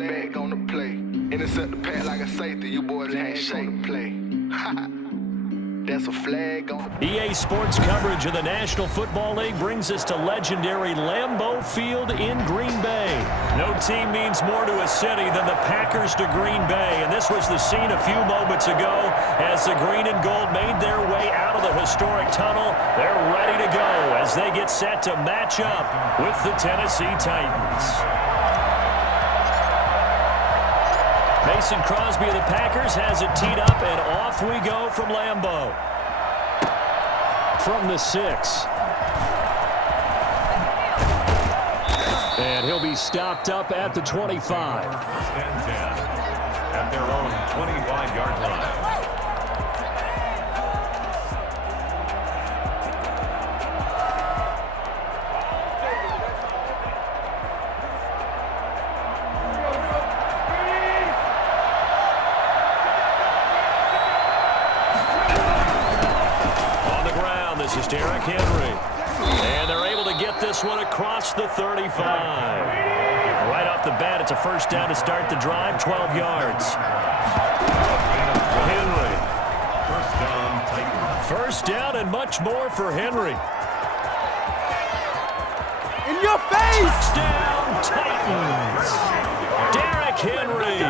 back on the play. Intercept the pass like a safety. You boys ain't shake the play. That's a flag on. EA Sports coverage of the National Football League brings us to legendary Lambeau Field in Green Bay. No team means more to a city than the Packers to Green Bay, and this was the scene a few moments ago as the green and gold made their way out of the historic tunnel. They're ready to go as they get set to match up with the Tennessee Titans. Mason Crosby of the Packers has it teed up, and off we go from Lambeau. From the 6. And he'll be stopped up at the 25. First and 10 at their own 25-yard line. This is Derrick Henry. And they're able to get this one across the 35. Right off the bat, it's a first down to start the drive, 12 yards. Henry. First down, Titans. First down and much more for Henry. In your face! Touchdown, Titans. Derrick Henry,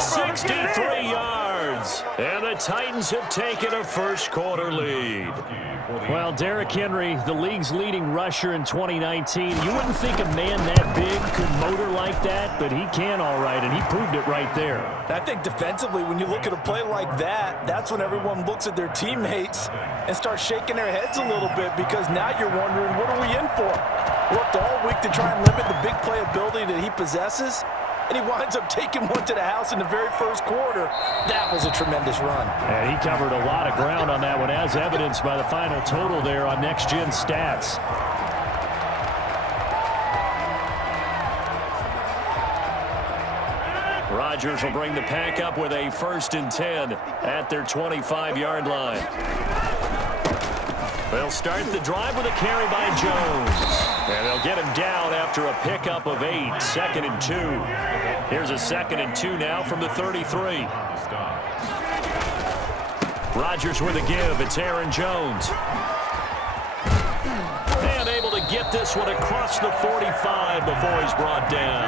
63 yards. And the Titans have taken a first quarter lead. Well, Derrick Henry, the league's leading rusher in 2019. You wouldn't think a man that big could motor like that, but he can all right, and he proved it right there. I think defensively, when you look at a play like that, that's when everyone looks at their teammates and starts shaking their heads a little bit, because now you're wondering, what are we in for? Worked all week to try and limit the big play ability that he possesses, and he winds up taking one to the house in the very first quarter. That was a tremendous run. And he covered a lot of ground on that one, as evidenced by the final total there on Next Gen Stats. Rodgers will bring the pack up with a 1st and 10 at their 25-yard line. They'll start the drive with a carry by Jones. And they'll get him down after a pickup of 8. 2nd and 2. Here's a 2nd and 2 now from the 33. Rodgers with a give. It's Aaron Jones. And able to get this one across the 45 before he's brought down.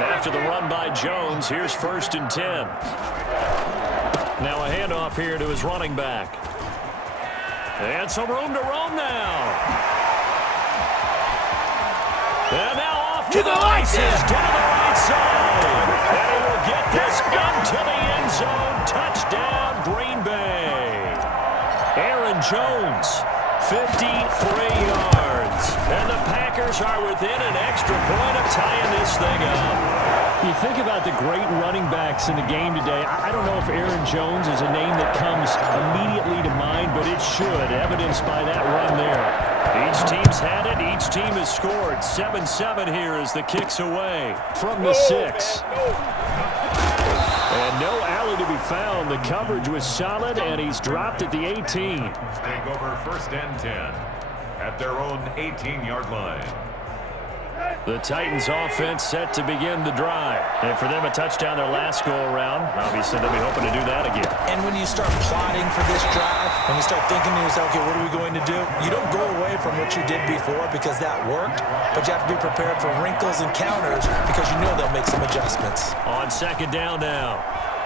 After the run by Jones, here's 1st and 10. Now a handoff here to his running back. And some room to roam now. And now off to the races down the right side. And he will get this into the end zone. Touchdown, Green Bay. Aaron Jones, 53 yards. And the Packers are within an extra point of tying this thing up. You think about the great running backs in the game today. I don't know if Aaron Jones is a name that comes immediately to mind, but it should, evidenced by that run there. Each team's had it. Each team has scored. 7-7 here as the kick's away from the 6. And no alley to be found. The coverage was solid, and he's dropped at the 18. Take over 1st and 10 at their own 18-yard line. The Titans offense set to begin the drive. And for them, a touchdown their last go-around. Obviously, they'll be hoping to do that again. And when you start plotting for this drive, when you start thinking to yourself, okay, what are we going to do? You don't go away from what you did before because that worked, but you have to be prepared for wrinkles and counters because you know they'll make some adjustments. On 2nd down now,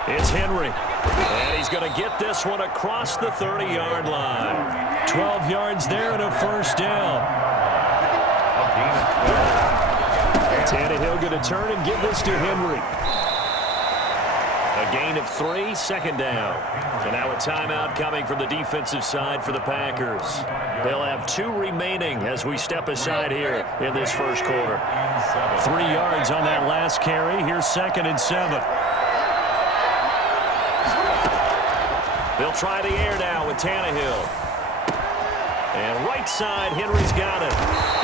it's Henry. And he's going to get this one across the 30-yard line. 12 yards there and a 1st down. Tannehill going to turn and give this to Henry. A gain of 3, 2nd down. And now a timeout coming from the defensive side for the Packers. They'll have 2 remaining as we step aside here in this first quarter. 3 yards on that last carry. Here's 2nd and 7. They'll try the air now with Tannehill. And right side, Henry's got it.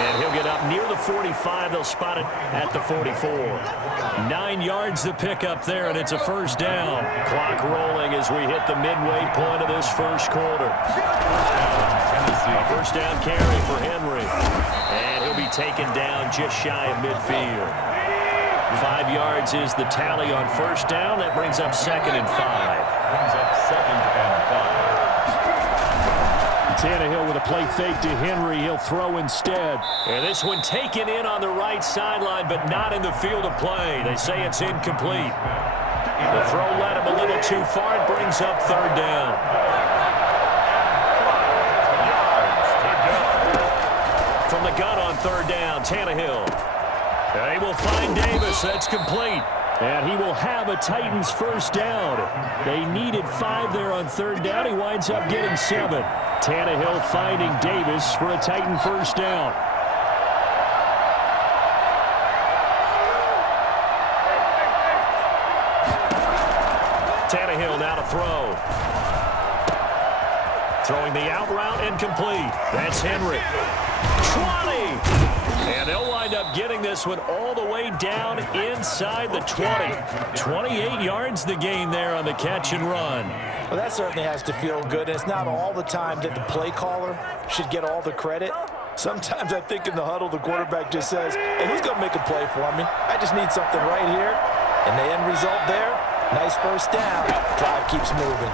And he'll get up near the 45. They'll spot it at the 44. 9 yards to pick up there, and it's a 1st down. Clock rolling as we hit the midway point of this first quarter. A 1st down carry for Henry. And he'll be taken down just shy of midfield. 5 yards is the tally on first down. That brings up 2nd and 5. Brings up 2nd and 5. Tannehill with a play fake to Henry. He'll throw instead. And this one taken in on the right sideline, but not in the field of play. They say it's incomplete. The throw led him a little too far. It brings up 3rd down. From the gun on 3rd down, Tannehill. They will find Davis. That's complete. And he will have a Titans first down. They needed 5 there on 3rd down. He winds up getting 7. Tannehill finding Davis for a Titan first down. Tannehill now to throw. Throwing the out route and complete. That's Henry. 20. And they'll wind up getting this one all the way down inside the 20. 28 yards the gain there on the catch and run. Well, that certainly has to feel good. And it's not all the time that the play caller should get all the credit. Sometimes I think in the huddle, the quarterback just says, hey, who's going to make a play for me? I just need something right here. And the end result there, nice first down. Drive keeps moving.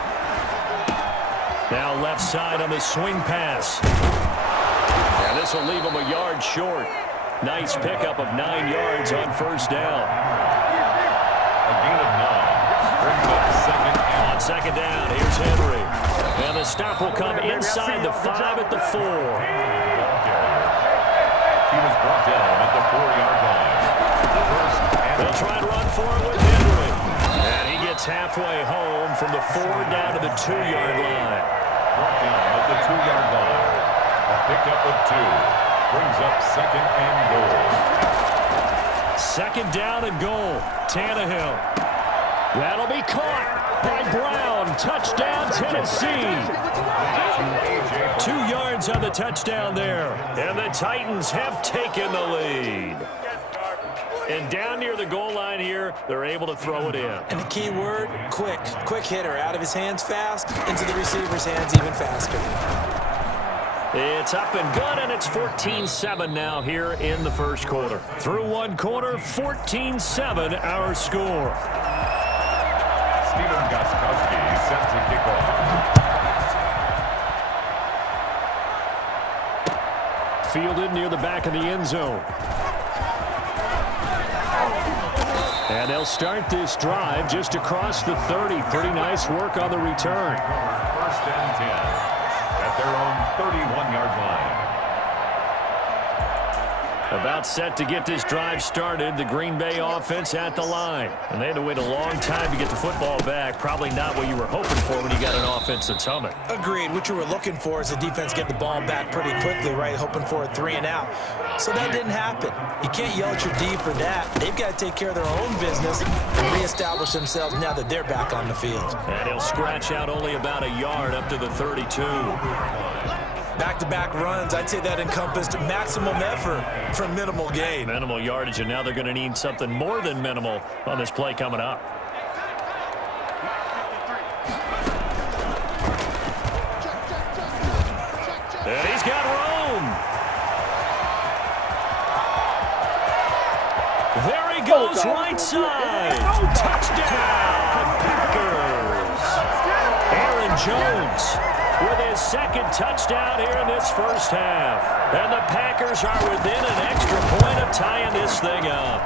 Now left side on the swing pass. And this will leave him a yard short. Nice pickup of 9 yards on first down. A gain of 9. Brings up 2nd and on 2nd down, here's Henry. And the stop will come inside the 5 at the 4. He was brought down at the 4-yard line. They'll try and run for it with Henry. And he gets halfway home from the 4 down to the 2-yard line. Brought down at the 2-yard line. A pickup of 2. Brings up 2nd and goal. 2nd down and goal. Tannehill. That'll be caught by Brown. Touchdown, Tennessee. 2 yards on the touchdown there. And the Titans have taken the lead. And down near the goal line here, they're able to throw it in. And the key word, quick. Quick hitter. Out of his hands fast, into the receiver's hands even faster. It's up and good, and it's 14-7 now here in the first quarter. Through 1 quarter, 14-7 our score. Stephen Gostkowski set to kick off. Fielded near the back of the end zone. And they'll start this drive just across the 30. Pretty nice work on the return. 1st and 10 at their own 31-yard line. About set to get this drive started. The Green Bay offense at the line. And they had to wait a long time to get the football back. Probably not what you were hoping for when you got an offense that's humming. Agreed. What you were looking for is the defense get the ball back pretty quickly, right? Hoping for a 3 and out. So that didn't happen. You can't yell at your D for that. They've got to take care of their own business and reestablish themselves now that they're back on the field. And he'll scratch out only about a yard up to the 32. Back-to-back runs, I'd say that encompassed maximum effort for minimal gain. Minimal yardage, and now they're going to need something more than minimal on this play coming up. And he's got Rome. There he goes, right side. Touchdown, Packers. Aaron Jones with his 2nd touchdown here in this first half. And the Packers are within an extra point of tying this thing up.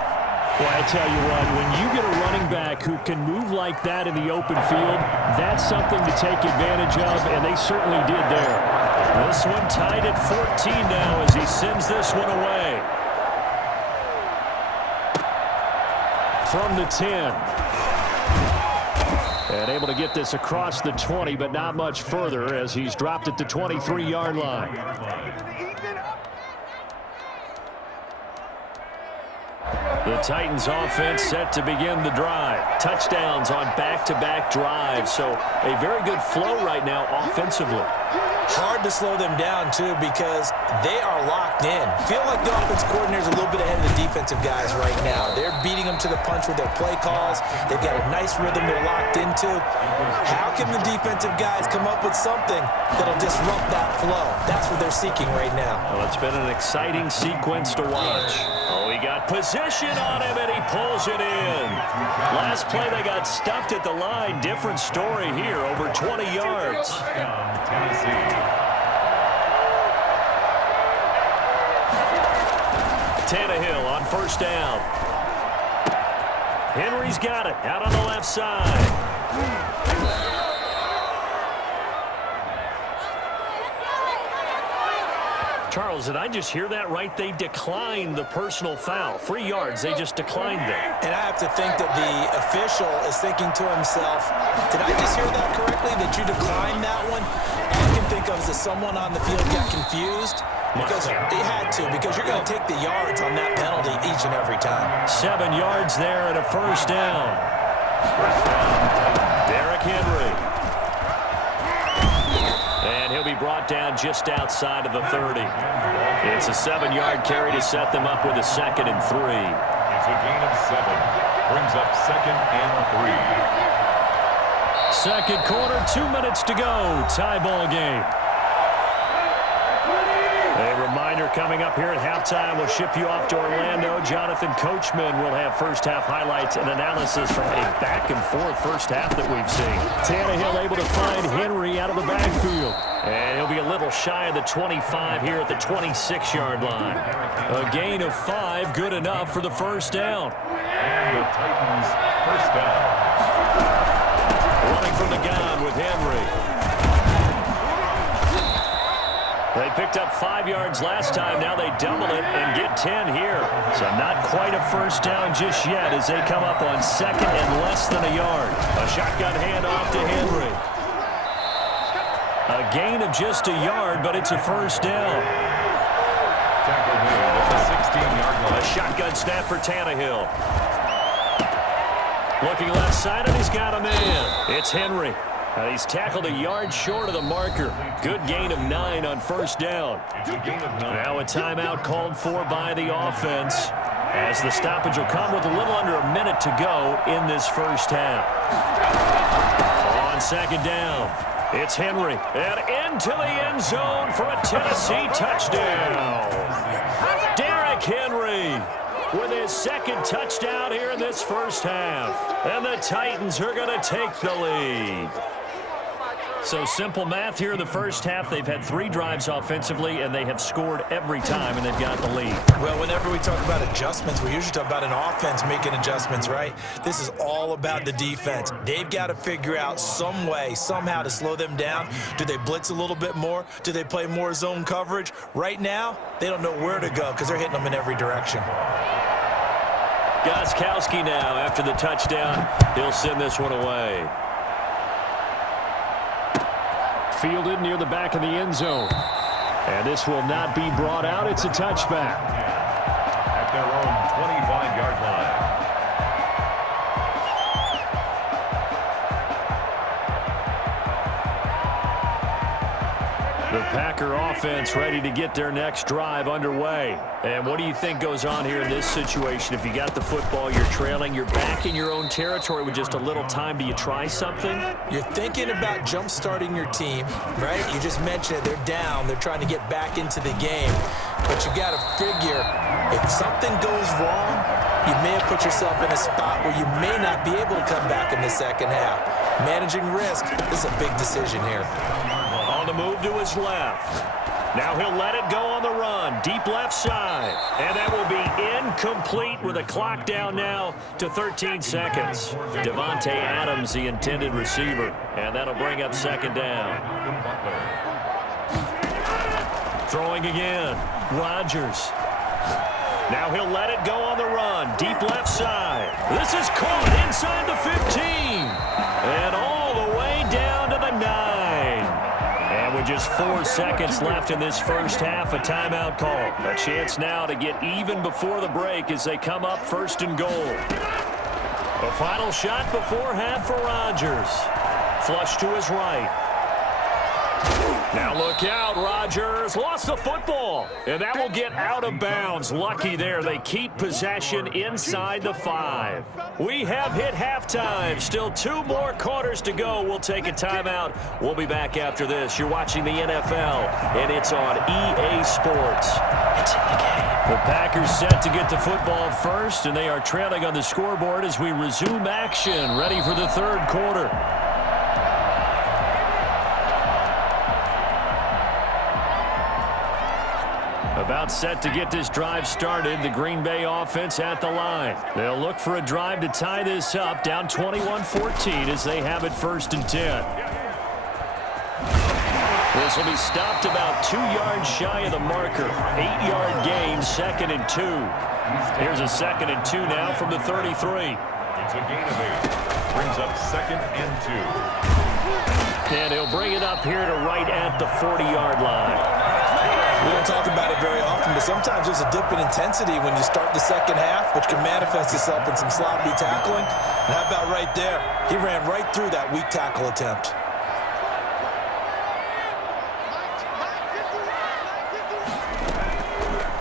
Well, I tell you what, when you get a running back who can move like that in the open field, that's something to take advantage of, and they certainly did there. This one tied at 14 now as he sends this one away. From the 10. And able to get this across the 20, but not much further as he's dropped at the 23-yard line. The Titans offense set to begin the drive. Touchdowns on back-to-back drives, so a very good flow right now offensively. Hard to slow them down, too, because they are locked in. Feel like the offense coordinator is a little bit ahead of the defensive guys right now. They're beating them to the punch with their play calls. They've got a nice rhythm they're locked into. How can the defensive guys come up with something that'll disrupt that flow? That's what they're seeking right now. Well, it's been an exciting sequence to watch. Oh, he They got position on him, and he pulls it in. Last play, they got stuffed at the line. Different story here, over 20 yards. Tannehill on first down. Henry's got it out on the left side. Charles, did I just hear that right? They declined the personal foul. 3 yards, they just declined it. And I have to think that the official is thinking to himself, did I just hear that correctly, that you declined that one? All I can think of is that someone on the field got confused. Because he had to, because you're going to take the yards on that penalty each and every time. 7 yards there and a first down. Derrick Henry. And he'll be brought down just outside of the 30. It's a 7-yard carry to set them up with a 2nd and 3. It's a gain of 7. Brings up 2nd and 3. Second quarter, 2 minutes to go. Tie ball game. A reminder coming up here at halftime. We'll ship you off to Orlando. Jonathan Coachman will have first-half highlights and analysis from a back-and-forth first half that we've seen. Tannehill able to find Henry out of the backfield. And he'll be a little shy of the 25 here at the 26-yard line. A gain of 5, good enough for the first down. And the Titans first down. Running from the gun with Henry. They picked up 5 yards last time. Now they double it and get 10 here. So not quite a first down just yet as they come up on 2nd and less than a yard. A shotgun handoff to Henry. A gain of just a yard, but it's a first down. Tackle made at the 16-yard line. A shotgun snap for Tannehill. Looking left side, and he's got a man. It's Henry. He's tackled a yard short of the marker. Good gain of 9 on first down. It's a gain of 9. Now a timeout called for by the offense, as the stoppage will come with a little under a minute to go in this first half. On second down, it's Henry. And into the end zone for a Tennessee touchdown. Derrick Henry with his 2nd touchdown here in this first half. And the Titans are going to take the lead. So simple math here in the first half. They've had 3 drives offensively, and they have scored every time, and they've got the lead. Well, whenever we talk about adjustments, we usually talk about an offense making adjustments, right? This is all about the defense. They've got to figure out some way, somehow to slow them down. Do they blitz a little bit more? Do they play more zone coverage? Right now, they don't know where to go because they're hitting them in every direction. Gostkowski now after the touchdown. He'll send this one away. Fielded near the back of the end zone. And this will not be brought out. It's a touchback. At their own 25-yard line. The Packer offense ready to get their next drive underway. And what do you think goes on here in this situation? If you got the football, you're trailing, you're back in your own territory with just a little time. Do you try something? You're thinking about jump-starting your team, right? You just mentioned it. They're down. They're trying to get back into the game. But you got to figure, if something goes wrong, you may have put yourself in a spot where you may not be able to come back in the second half. Managing risk is a big decision here. On the move to his left. Now he'll let it go on the run. Deep left side. And that will be incomplete with the clock down now to 13 seconds. Devontae Adams, the intended receiver. And that'll bring up second down. Throwing again. Rodgers. Now he'll let it go on the run. Deep left side. This is caught inside the 15. And all the way down to the 9. And with just 4 seconds left in this first half, a timeout call. A chance now to get even before the break as they come up 1st and goal. A final shot before half for Rodgers. Flush to his right. Now look out, Rodgers lost the football, and that will get out of bounds. Lucky there, they keep possession inside the 5. We have hit halftime. Still 2 more quarters to go. We'll take a timeout. We'll be back after this. You're watching the NFL, and it's on EA Sports. It's in the game. The Packers set to get the football first, and they are trailing on the scoreboard as we resume action, ready for the third quarter. About set to get this drive started. The Green Bay offense at the line. They'll look for a drive to tie this up, down 21-14 as they have it 1st and 10. This will be stopped about 2 yards shy of the marker. 8-yard gain, 2nd and 2. Here's a 2nd and 2 now from the 33. It's a gain of 8. Brings up 2nd and 2. And he'll bring it up here to right at the 40-yard line. We don't talk about it very often, but sometimes there's a dip in intensity when you start the second half, which can manifest itself in some sloppy tackling. And how about right there? He ran right through that weak tackle attempt.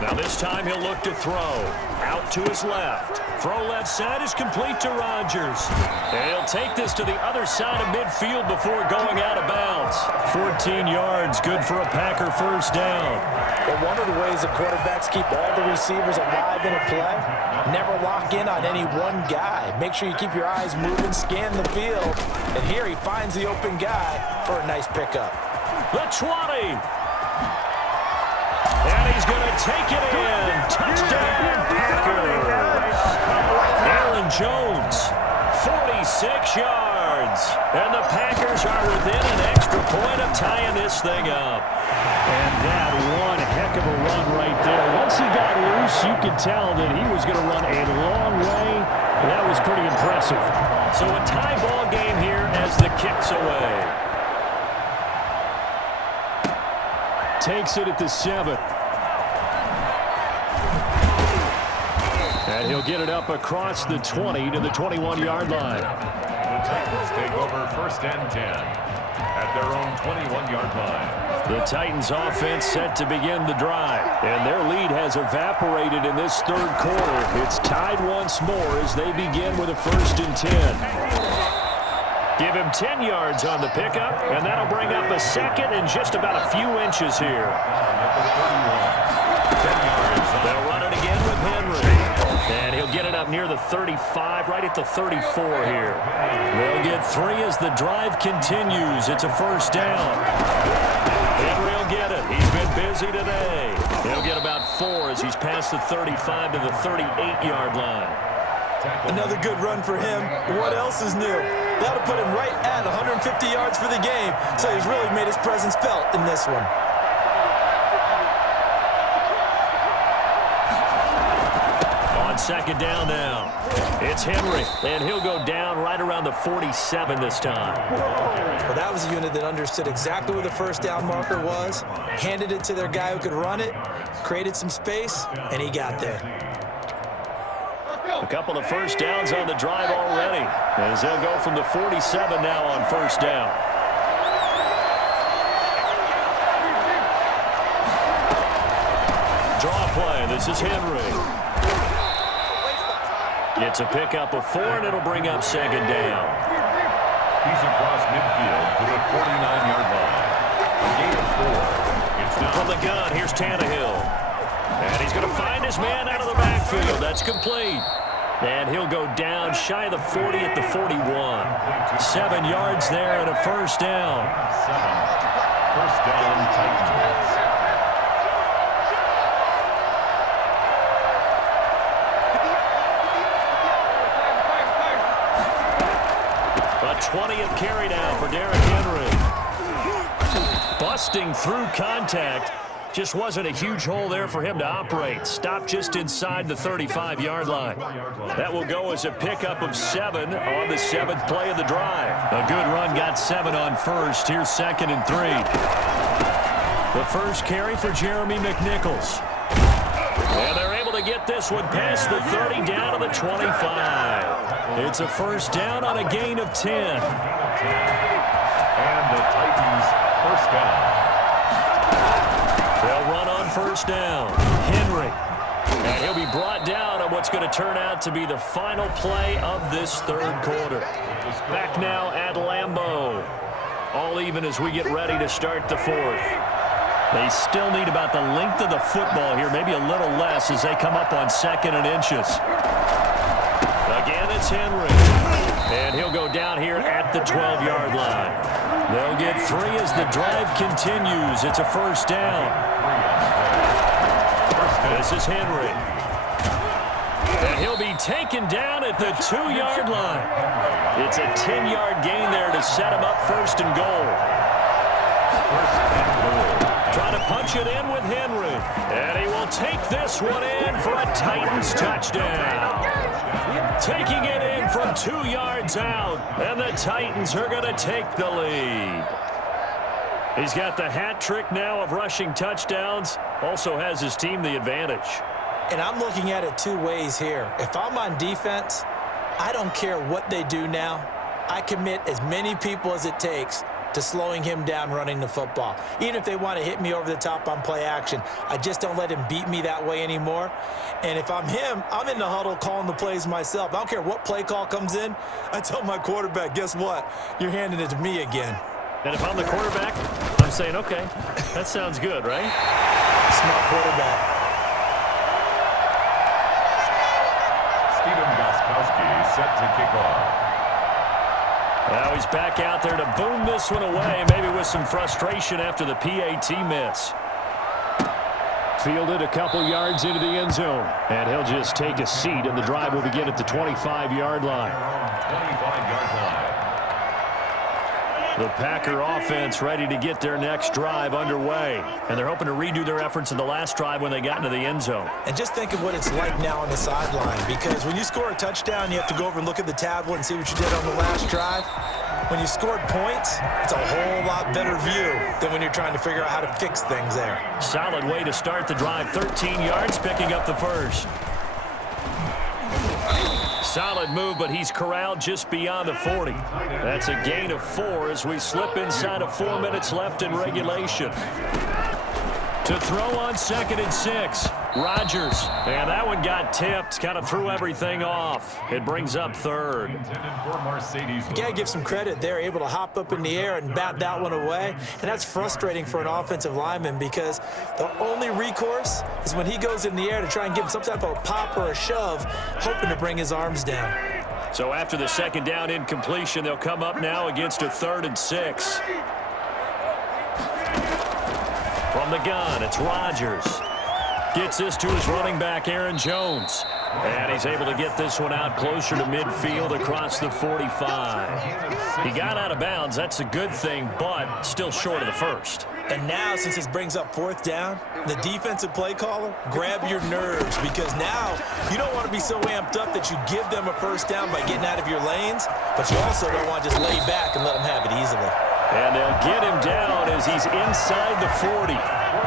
Now this time he'll look to throw. Out to his left. Throw left side is complete to Rodgers. And he'll take this to the other side of midfield before going out of bounds. 14 yards, good for a Packer 1st down. Well, one of the ways the quarterbacks keep all the receivers alive in a play, never lock in on any one guy. Make sure you keep your eyes moving, scan the field. And here he finds the open guy for a nice pickup. The 20. And he's going to take it in. Touchdown, Packers. Aaron Jones, 46 yards. And the Packers are within an extra point of tying this thing up. And that one heck of a run right there. Once he got loose, you could tell that he was going to run a long way. That was pretty impressive. So a tie ball game here as the kick's away. Takes it at the 7. And he'll get it up across the 20 to the 21-yard line. The Titans take over 1st and 10 at their own 21-yard line. The Titans offense set to begin the drive. And their lead has evaporated in this third quarter. It's tied once more as they begin with a 1st and 10. Give him 10 yards on the pickup, and that'll bring up a 2nd and just about a few inches here. They'll run it again with Henry. And he'll get it up near the 35, right at the 34 here. They'll get 3 as the drive continues. It's a 1st down. Henry will get it. He's been busy today. He'll get about 4 as he's past the 35 to the 38-yard line. Another good run for him. What else is new? That'll put him right at 150 yards for the game, so he's really made his presence felt in this one. On 2nd down now, it's Henry, and he'll go down right around the 47 this time. Well, that was a unit that understood exactly where the 1st down marker was, handed it to their guy who could run it, created some space, and he got there. A couple of 1st downs on the drive already, as they'll go from the 47 now on 1st down. Draw play. This is Henry. It's a pickup of 4, and it'll bring up 2nd down. He's across midfield to the 49-yard line. A gain of 4. It's now from the gun. Here's Tannehill. And he's going to find his man out of the backfield. That's complete. And he'll go down shy of the 40 at the 41. 7 yards there and a 1st down. 7. 1st down, Titans. A 20th carry now for Derrick Henry. Busting through contact. Just wasn't a huge hole there for him to operate. Stopped just inside the 35-yard line. That will go as a pickup of 7 on the 7th play of the drive. A good run got 7 on 1st. Here's 2nd and 3. The first carry for Jeremy McNichols. And they're able to get this one past the 30 down to the 25. It's a 1st down on a gain of 10. And the Titans 1st down. They'll run on first down. Henry. And he'll be brought down on what's going to turn out to be the final play of this third quarter. Back now at Lambeau. All even as we get ready to start the fourth. They still need about the length of the football here, maybe a little less as they come up on 2nd and inches. Again, it's Henry. And he'll go down here at the 12-yard line. They'll get 3 as the drive continues. It's a first down. This is Henry. And he'll be taken down at the 2-yard line. It's a 10-yard gain there to set him up first and goal. Trying to punch it in with Henry. And he will take this one in for a Titans touchdown. Taking it in from 2 yards out. And the Titans are going to take the lead. He's got the hat trick now of rushing touchdowns. Also has his team the advantage. And I'm looking at it 2 ways here. If I'm on defense, I don't care what they do now. I commit as many people as it takes to slowing him down running the football. Even if they want to hit me over the top on play action, I just don't let him beat me that way anymore. And if I'm him, I'm in the huddle calling the plays myself. I don't care what play call comes in. I tell my quarterback, guess what? You're handing it to me again. And if I'm the quarterback, I'm saying, okay, that sounds good, right? Smart quarterback. Stephen Gostkowski set to kick off. Now he's back out there to boom this one away, maybe with some frustration after the PAT miss. Fielded a couple yards into the end zone, and he'll just take a seat, and the drive will begin at the 25-yard line. 25-yard line. The Packer offense ready to get their next drive underway, and they're hoping to redo their efforts in the last drive when they got into the end zone. And just think of what it's like now on the sideline, because when you score a touchdown, you have to go over and look at the tablet and see what you did on the last drive. When you scored points, it's a whole lot better view than when you're trying to figure out how to fix things there. Solid way to start the drive. 13 yards, picking up the first. Solid move, but he's corralled just beyond the 40. That's a gain of 4 as we slip inside of 4 minutes left in regulation. To throw on 2nd and 6, Rodgers. And that one got tipped, kind of threw everything off. It brings up 3rd. You got to give some credit. They're able to hop up in the air and bat that one away. And that's frustrating for an offensive lineman because the only recourse is when he goes in the air to try and give him some type of a pop or a shove, hoping to bring his arms down. So after the 2nd down incompletion, they'll come up now against a 3rd and 6. From the gun, it's Rodgers. Gets this to his running back, Aaron Jones. And he's able to get this one out closer to midfield across the 45. He got out of bounds. That's a good thing, but still short of the first. And now, since this brings up 4th down, the defensive play caller, grab your nerves, because now you don't want to be so amped up that you give them a first down by getting out of your lanes, but you also don't want to just lay back and let them have it easily. And they'll get him down as he's inside the 40.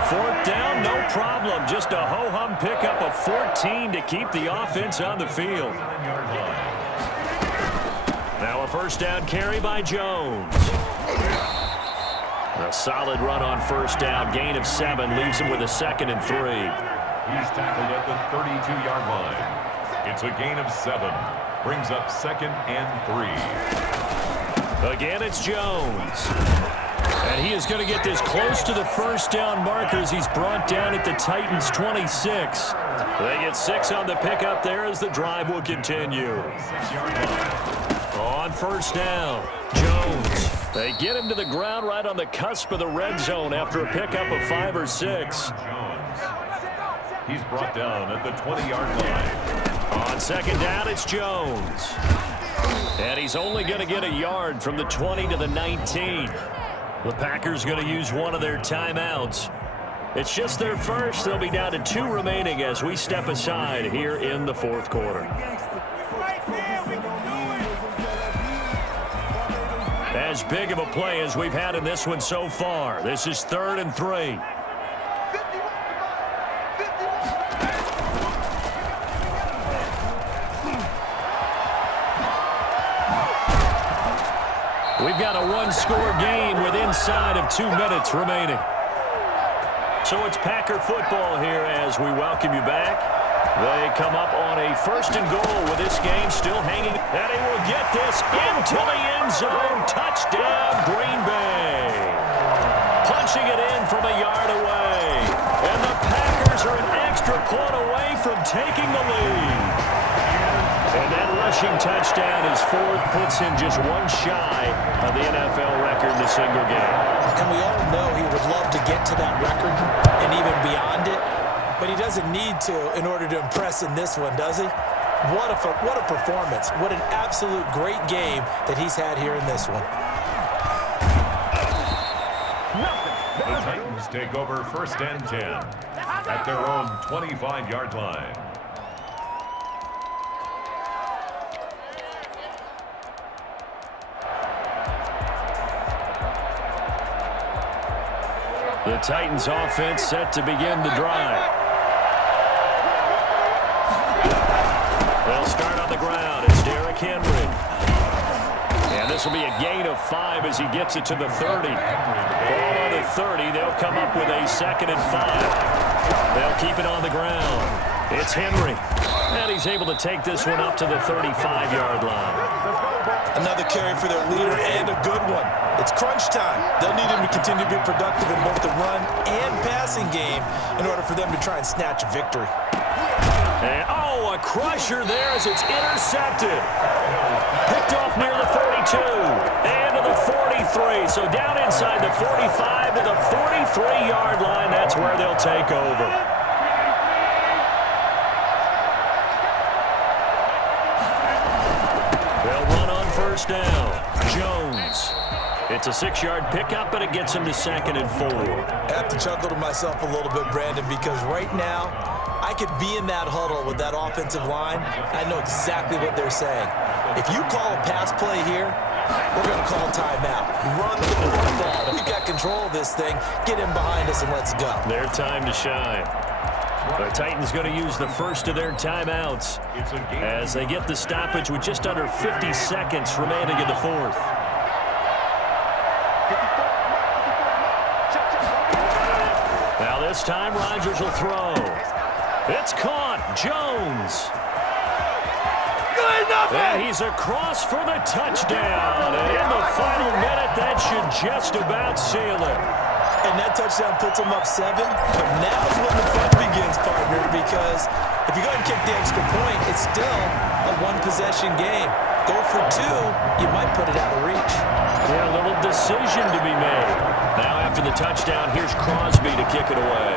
4th down, no problem. Just a ho-hum pickup of 14 to keep the offense on the field. Now a first down carry by Jones. A solid run on first down. Gain of 7 leaves him with a 2nd and 3. He's tackled at the 32-yard line. It's a gain of 7. Brings up 2nd and 3. Again, it's Jones. And he is going to get this close to the first down markers. He's brought down at the Titans' 26. They get 6 on the pickup there as the drive will continue. On first down, Jones. They get him to the ground right on the cusp of the red zone after a pickup of 5 or 6. He's brought down at the 20-yard line. On 2nd down, it's Jones. And he's only going to get a yard from the 20 to the 19. The Packers going to use one of their timeouts. It's just their first. They'll be down to 2 remaining as we step aside here in the 4th quarter. As big of a play as we've had in this one so far. This is 3rd and 3. We've got a 1-score game with inside of 2 minutes remaining. So it's Packer football here as we welcome you back. They come up on a 1st and goal with this game still hanging. And he will get this into the end zone. Touchdown, Green Bay. Punching it in from a yard away. And the Packers are an extra point away from taking the lead. And that rushing touchdown, his 4th, puts him just one shy of the NFL record in a single game. And we all know he would love to get to that record and even beyond it. But he doesn't need to in order to impress in this one, does he? What a performance. What an absolute great game that he's had here in this one. The Titans take over 1st and 10 at their own 25-yard line. The Titans offense set to begin the drive. They'll start on the ground. It's Derrick Henry. And this will be a gain of 5 as he gets it to the 30. Ball on the 30. They'll come up with a 2nd and 5. They'll keep it on the ground. It's Henry. And he's able to take this one up to the 35-yard line. Another carry for their leader and a good one. It's crunch time. They'll need him to continue to be productive in both the run and passing game in order for them to try and snatch a victory. And, a crusher there as it's intercepted. Picked off near the 42 and to the 43. So down inside the 45 to the 43-yard line. That's where they'll take over. They'll run on 1st down. Jones. It's a 6-yard pickup, but it gets him to 2nd and 4. I have to chuckle to myself a little bit, Brandon, because right now I could be in that huddle with that offensive line. I know exactly what they're saying. If you call a pass play here, we're going to call timeout. Run the football. We got control of this thing. Get him behind us and let's go. Their time to shine. The Titans going to use the first of their timeouts as they get the stoppage with just under 50 seconds remaining in the 4th. Now this time Rodgers will throw. It's caught. Jones. And he's across for the touchdown. And in the final minute, that should just about seal it. And that touchdown puts them up 7. But now's when the fun begins, partner, because if you go ahead and kick the extra point, it's still a one-possession game. Go for 2, you might put it out of reach. Yeah, a little decision to be made. Now after the touchdown, here's Crosby to kick it away.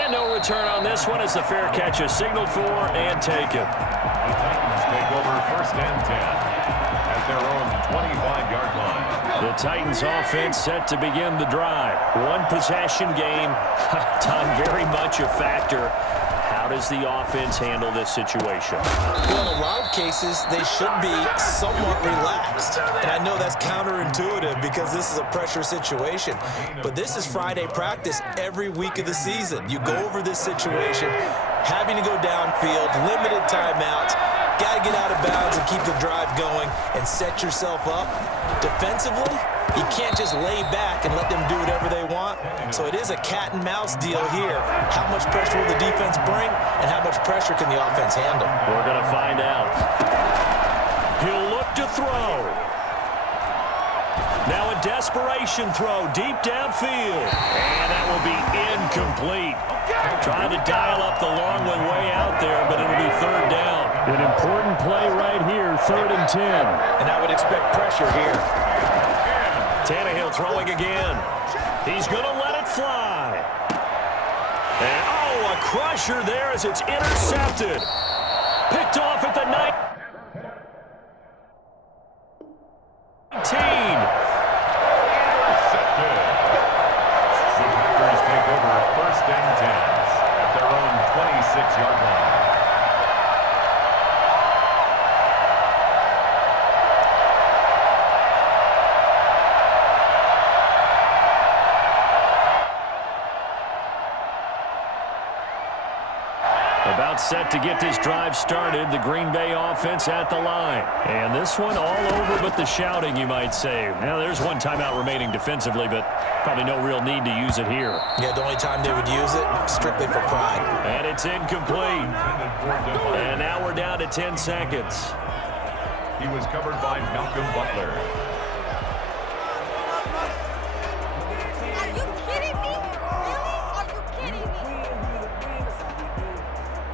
And no return on this one as the fair catch is signaled for and taken. The Titans take over 1st and 10 at their own 25-yard line. The Titans offense set to begin the drive. One possession game. Tom, very much a factor. How does the offense handle this situation? Well, in a lot of cases, they should be somewhat relaxed. And I know that's counterintuitive because this is a pressure situation. But this is Friday practice every week of the season. You go over this situation, having to go downfield, limited timeouts, got to get out of bounds and keep the drive going and set yourself up. Defensively, you can't just lay back and let them do whatever they want. So it is a cat and mouse deal here. How much pressure will the defense bring and how much pressure can the offense handle? We're going to find out. He'll look to throw. Now a desperation throw deep downfield. And that will be incomplete. Trying to dial up the long one way out there, but it'll be 3rd down. An important play right here, 3rd and 10. And I would expect pressure here. Tannehill throwing again. He's going to let it fly. And, a crusher there as it's intercepted. Picked off at the 19. Intercepted. The Packers take over 1st and 10 at their own 26-yard line. About set to get this drive started. The Green Bay offense at the line. And this one all over but the shouting, you might say. Now, there's one timeout remaining defensively, but probably no real need to use it here. Yeah, the only time they would use it, strictly for pride. And it's incomplete. And now we're down to 10 seconds. He was covered by Malcolm Butler.